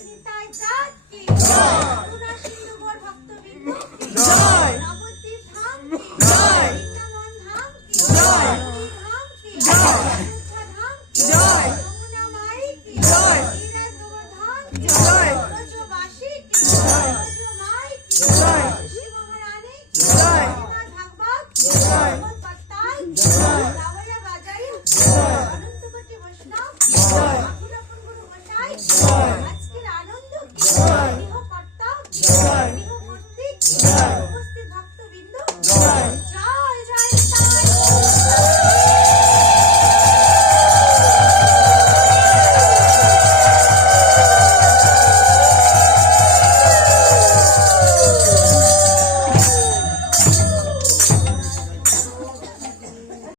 নিতাই জাত কি করুণা সিন্ধু মোর ভক্তবৃন্দ কি নবদ্বীপ ধাম কি বৃন্দাবন ধাম কি পুরী ধাম কি অযোধ্যা ধাম কি যমুনা মাই কি ক্ষীরাই গোবর্ধন কি ব্রজবাসী কি ব্রজমাই কি শ্রী মহারানী কি শ্রীমদ্ ভাগবত কি মোর পত্তাই কি লাওয়া বাজাই অনন্ত কোটি বৈষ্ণব আকুল আপন গুরু মশাই আজকের আনন্দ কি